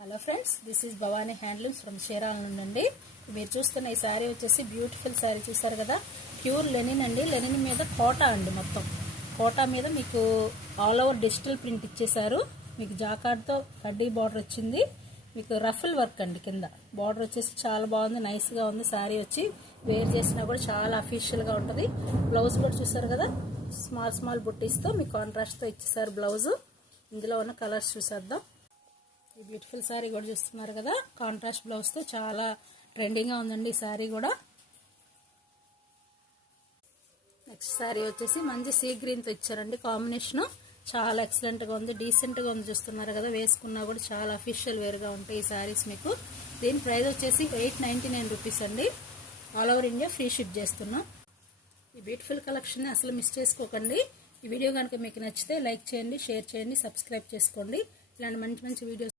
Hello friends, this is Bhavani handlooms from Chirala నుండి. మీరు చూస్తున్న ఈ శారీ వచ్చేసి బ్యూటిఫుల్ శారీ చూసారు కదా. ప్యూర్ లెనిన్ అండి. లెనిన్ మీద కోటా అండి. మొత్తం కోటా మీద మీకు ఆల్ ఓవర్ డిజిటల్ ప్రింట్ ఇచ్చేసారు. మీకు జాకార్డ్తో కడ్డీ బార్డర్ వచ్చింది. మీకు రఫుల్ వర్క్ అండి. కింద బార్డర్ వచ్చేసి చాలా బాగుంది, నైస్గా ఉంది. శారీ వచ్చి వేర్ చేసినా కూడా చాలా అఫీషియల్గా ఉంటుంది. బ్లౌజ్ కూడా చూసారు కదా, స్మాల్ స్మాల్ బుట్టీస్తో మీకు కాంట్రాస్ట్తో ఇచ్చేసారు బ్లౌజు. ఇందులో ఉన్న కలర్స్ చూసేద్దాం. ఈ బ్యూటిఫుల్ శారీ కూడా చూస్తున్నారు కదా, కాంట్రాస్ట్ బ్లౌజ్తో చాలా ట్రెండింగ్గా ఉందండి ఈ శారీ కూడా. నెక్స్ట్ శారీ వచ్చేసి మంచి సీ గ్రీన్తో ఇచ్చారండి కాంబినేషను. చాలా ఎక్సలెంట్గా ఉంది, డీసెంట్గా ఉంది. చూస్తున్నారు కదా, వేసుకున్నా కూడా చాలా అఫీషియల్ వేర్గా ఉంటాయి ఈ శారీస్ మీకు. దీని ప్రైస్ వచ్చేసి 899 రూపీస్ అండి. All over India free ship చేస్తున్నాం. ఈ బ్యూటిఫుల్ కలెక్షన్ని అసలు మిస్ చేసుకోకండి. ఈ వీడియో కనుక మీకు నచ్చితే లైక్ చేయండి, షేర్ చేయండి, సబ్స్క్రైబ్ చేసుకోండి. ఇలాంటి మంచి మంచి వీడియోస్